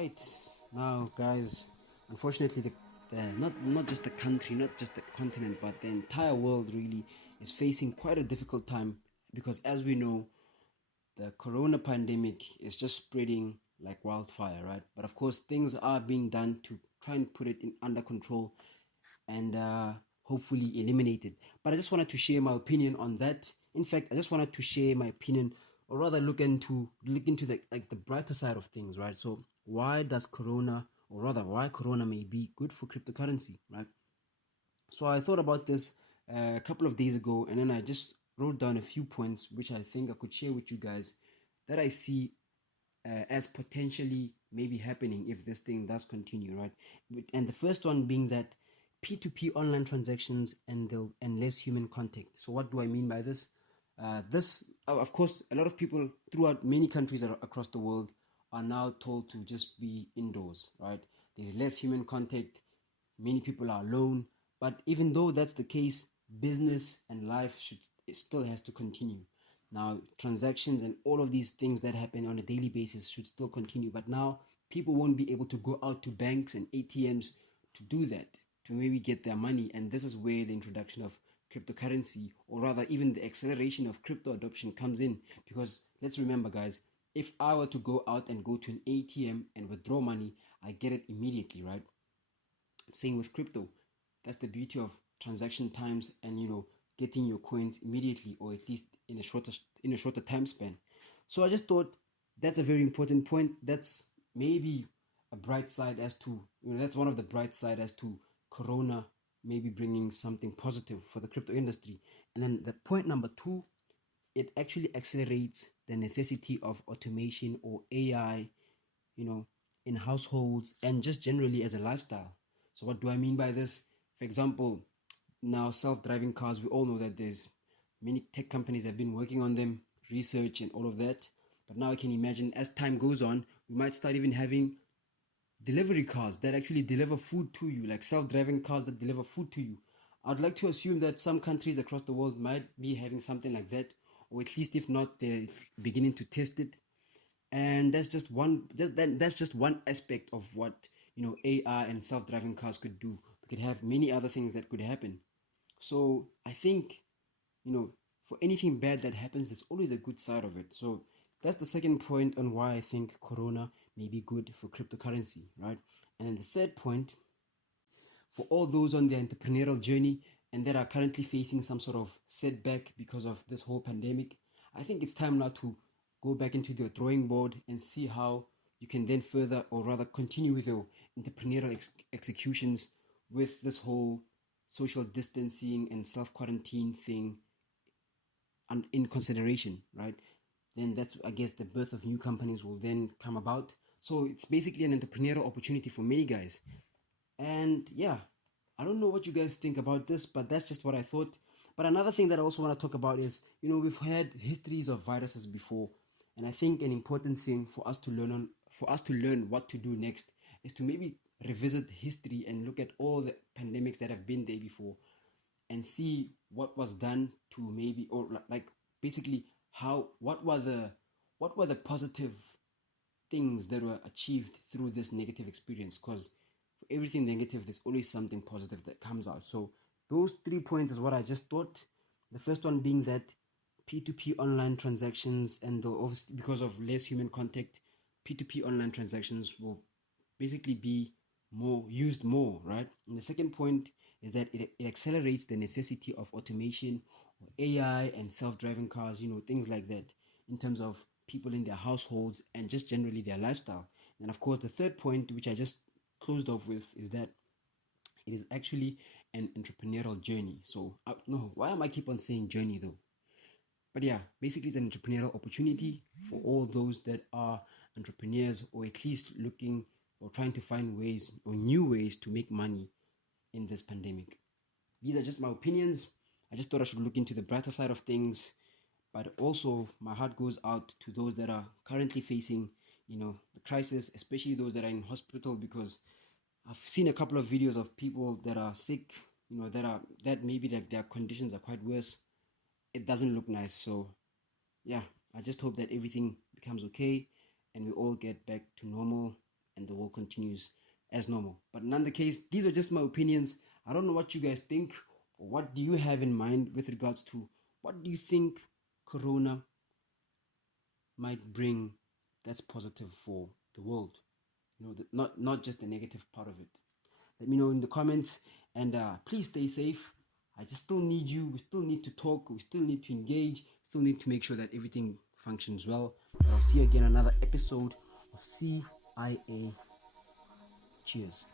Right now, guys, unfortunately, not just the country, not just the continent, but the entire world really is facing quite a difficult time because, as we know, the corona pandemic is just spreading like wildfire, right? But of course, things are being done to try and put it under control and hopefully eliminate it. But I just wanted to share my opinion on that. In fact, I just wanted to share my opinion, or rather, look into the brighter side of things, right? So why does Corona, or rather, why Corona may be good for cryptocurrency, right? So I thought about this a couple of days ago, and then I just wrote down a few points which I think I could share with you guys that I see as potentially maybe happening if this thing does continue, right? And the first one being that P2P online transactions and less human contact. So what do I mean by this? Of course, a lot of people throughout many countries across the world are now told to just be indoors, right? There's less human contact. Many people are alone. But even though that's the case, business and life it still has to continue. Now, transactions and all of these things that happen on a daily basis should still continue. But now people won't be able to go out to banks and ATMs to do that, to maybe get their money. And this is where the introduction of cryptocurrency, or rather even the acceleration of crypto adoption, comes in. Because let's remember, guys, if I were to go out and go to an ATM and withdraw money, I get it immediately, right? Same with crypto. That's the beauty of transaction times and getting your coins immediately, or at least in a shorter time span. So I just thought that's a very important point. That's maybe a bright side as to that's one of the bright side as to Corona maybe bringing something positive for the crypto industry. And then the point number two, it actually accelerates the necessity of automation or AI, you know, in households and just generally as a lifestyle. So what do I mean by this? For example, now self-driving cars, we all know that there's many tech companies have been working on them, research and all of that. But now I can imagine as time goes on, we might start even having delivery cars that actually deliver food to you, like self-driving cars that deliver food to you. I'd like to assume that some countries across the world might be having something like that, or at least if not, they're beginning to test it. And that's just one aspect of what AI and self-driving cars could do. We could have many other things that could happen. So I think, for anything bad that happens, there's always a good side of it. So that's the second point on why I think Corona may be good for cryptocurrency, right? And then the third point, for all those on their entrepreneurial journey and that are currently facing some sort of setback because of this whole pandemic, I think it's time now to go back into the drawing board and see how you can then further, or rather continue with your entrepreneurial executions with this whole social distancing and self-quarantine thing and in consideration, right? Then that's, I guess, the birth of new companies will then come about. So it's basically an entrepreneurial opportunity for many guys. And yeah, I don't know what you guys think about this, but that's just what I thought. But another thing that I also want to talk about is, we've had histories of viruses before, and I think an important thing for us to learn what to do next is to maybe revisit history and look at all the pandemics that have been there before and see what was done to maybe, or like basically what were the positive things that were achieved through this negative experience, because for everything negative there's always something positive that comes out. So those 3 points is what I just thought. The first one being that P2P online transactions, and obviously because of less human contact, P2P online transactions will basically be used more, right? And the second point is that it accelerates the necessity of automation or AI and self-driving cars, things like that, in terms of people in their households and just generally their lifestyle. And of course, the third point, which I just closed off with, is that it is actually an entrepreneurial journey. So, no, why am I keep on saying journey though? But yeah, basically it's an entrepreneurial opportunity for all those that are entrepreneurs, or at least looking or trying to find ways or new ways to make money in this pandemic. These are just my opinions. I just thought I should look into the brighter side of things, but also my heart goes out to those that are currently facing, the crisis, especially those that are in hospital, because I've seen a couple of videos of people that are sick, that maybe like their conditions are quite worse. It doesn't look nice. So yeah, I just hope that everything becomes okay and we all get back to normal and the world continues as normal. But in the case, these are just my opinions. I don't know what you guys think, or what do you have in mind with regards to what do you think Corona might bring that's positive for the world. Not just the negative part of it. Let me know in the comments, and please stay safe. I just still need you. We still need to talk. We still need to engage. Still need to make sure that everything functions well. But I'll see you again another episode of CIA. Cheers.